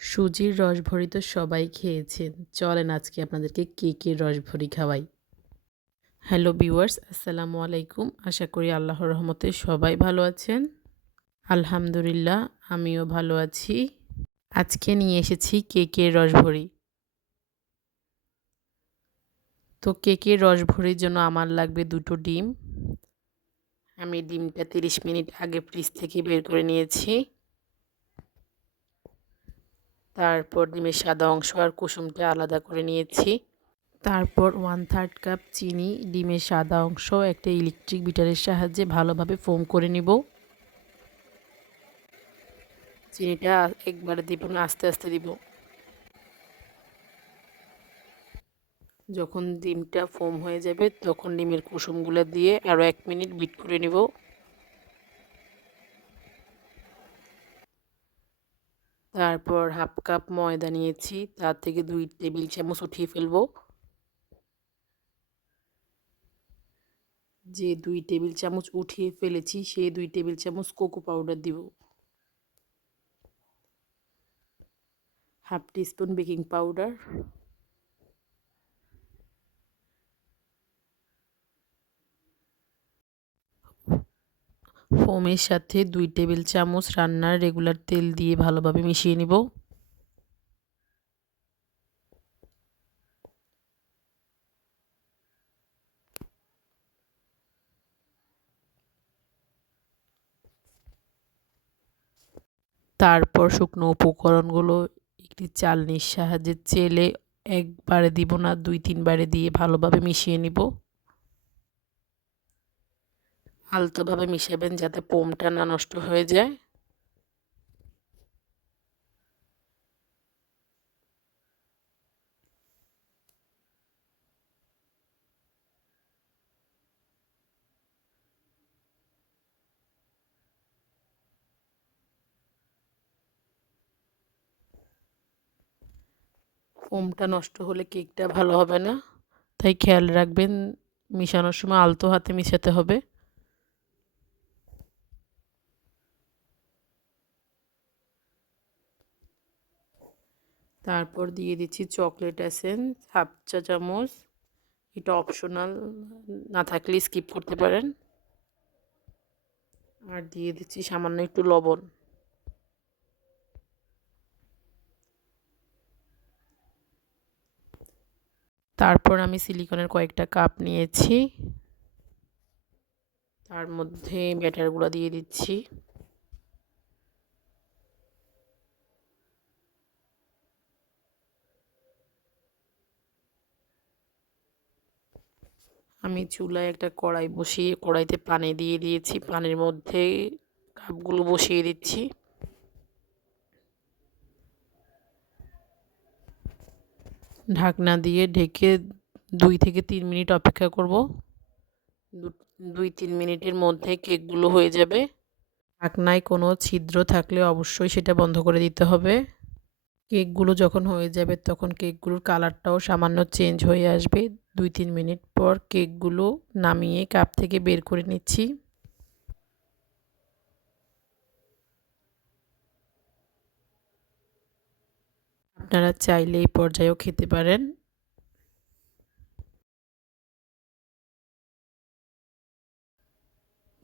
সুজির রসভরি তো সবাই খেয়েছেন। চলেন আজকে আপনাদেরকে কেকের রসভরি খাওয়াই। হ্যালো ভিউয়ার্স, আসসালামু আলাইকুম। আশা করি আল্লাহর রহমতে সবাই ভালো আছেন। আলহামদুলিল্লাহ, আমিও ভালো আছি। আজকে নিয়ে এসেছি কেকের রসভরি। তো কেকের রসভরির জন্য আমার লাগবে 2টো ডিম। আমি ডিমটা 30 মিনিট আগে ফ্রিজ থেকে বের করে নিয়েছি। তারপর ডিমের সাদা অংশ আর কুসুমটা আলাদা করে নিয়েছি। তারপর 1/3 কাপ চিনি, ডিমের সাদা অংশ একটা ইলেকট্রিক বিটারের সাহায্যে ভালোভাবে ফোম করে নিব। চিনিটা একবারে দিব না, আস্তে আস্তে দিব। যখন ডিমটা ফোম হয়ে যাবে তখন ডিমের কুসুমগুলো দিয়ে আরও 1 মিনিট বিট করে নিব। তারপর 1/2 কাপ ময়দা নিয়েছি, তার থেকে 2 টেবিল চামচ উঠিয়ে ফেলবো। যে 2 টেবিল চামচ উঠিয়ে ফেলেছি সেই 2 টেবিল চামচ কোকো পাউডার দিব। 1/2 টিস্পুন বেকিং পাউডার, ফোমের সাথে 2 টেবিল চামচ রান্নার রেগুলার তেল দিয়ে ভালোভাবে মিশিয়ে নিব। তারপর শুকনো উপকরণগুলো একটি চালনির সাহায্যে চেলে একবারে দিব না, 2-3 বারে দিয়ে ভালোভাবে মিশিয়ে নিব। আলতোভাবে মিশাবেন যাতে ফোমটা না নষ্ট হয়ে যায়। ফোমটা নষ্ট হলে কেকটা ভালো হবে না, তাই খেয়াল রাখবেন মিশানোর সময় আলতো হাতে মিশাতে হবে। তারপর দিয়ে দিচ্ছি চকলেট এসেন্স 1/2 চা চামচ। এটা অপশনাল, না থাকলে স্কিপ করতে পারেন। আর দিয়ে দিচ্ছি সামান্য একটু লবণ। তারপর আমি সিলিকনের কয়েকটা কাপ নিয়েছি, তার মধ্যে ব্যাটারগুলো দিয়ে দিচ্ছি। আমি চুলায় একটা কড়াই বসিয়ে কড়াইতে পানি দিয়ে দিয়েছি, পানির মধ্যে কাপগুলো বসিয়ে দিচ্ছি। ঢাকনা দিয়ে ঢেকে 2 থেকে 3 মিনিট অপেক্ষা করব। 2-3 মিনিটের মধ্যে কেকগুলো হয়ে যাবে। ঢাকনায় কোনো ছিদ্র থাকলে অবশ্যই সেটা বন্ধ করে দিতে হবে। কেকগুলো যখন হয়ে যাবে তখন কেকগুলোর কালারটাও সামান্য চেঞ্জ হয়ে আসবে। 2-3 মিনিট পর কেকগুলো নামিয়ে কাপ থেকে বের করে নিচ্ছি। আপনারা চাইলে এই পর্যায়েও খেতে পারেন।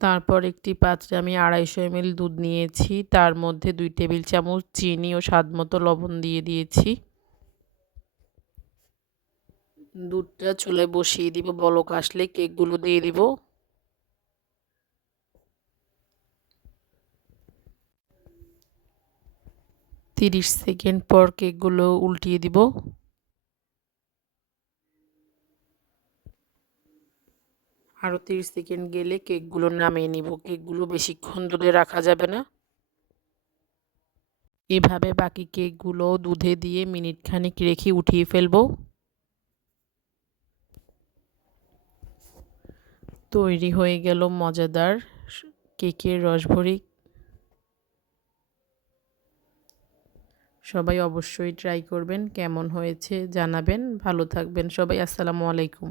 তারপর একটি পাত্রে আমি 250 ml দুধ নিয়েছি, তার মধ্যে 2 টেবিল চামচ চিনি ও স্বাদমতো লবণ দিয়ে দিয়েছি। দুধটা চুলায় বসিয়ে দিব, বলক আসলে কেকগুলো দিয়ে দিব। তিরিশ সেকেন্ড পর কেকগুলো উল্টিয়ে দিব। আরও 30 সেকেন্ড গেলে কেকগুলো নামিয়ে নিব। কেকগুলো বেশিক্ষণ দুধে রাখা যাবে না। এভাবে বাকি কেকগুলো দুধে দিয়ে মিনিট খানিক রেখে উঠিয়ে ফেলবো। তৈরি হয়ে গেল মজাদার কেকের রসভরি। সবাই অবশ্যই ট্রাই করবেন, কেমন হয়েছে জানাবেন। ভালো থাকবেন সবাই। আসসালামু আলাইকুম।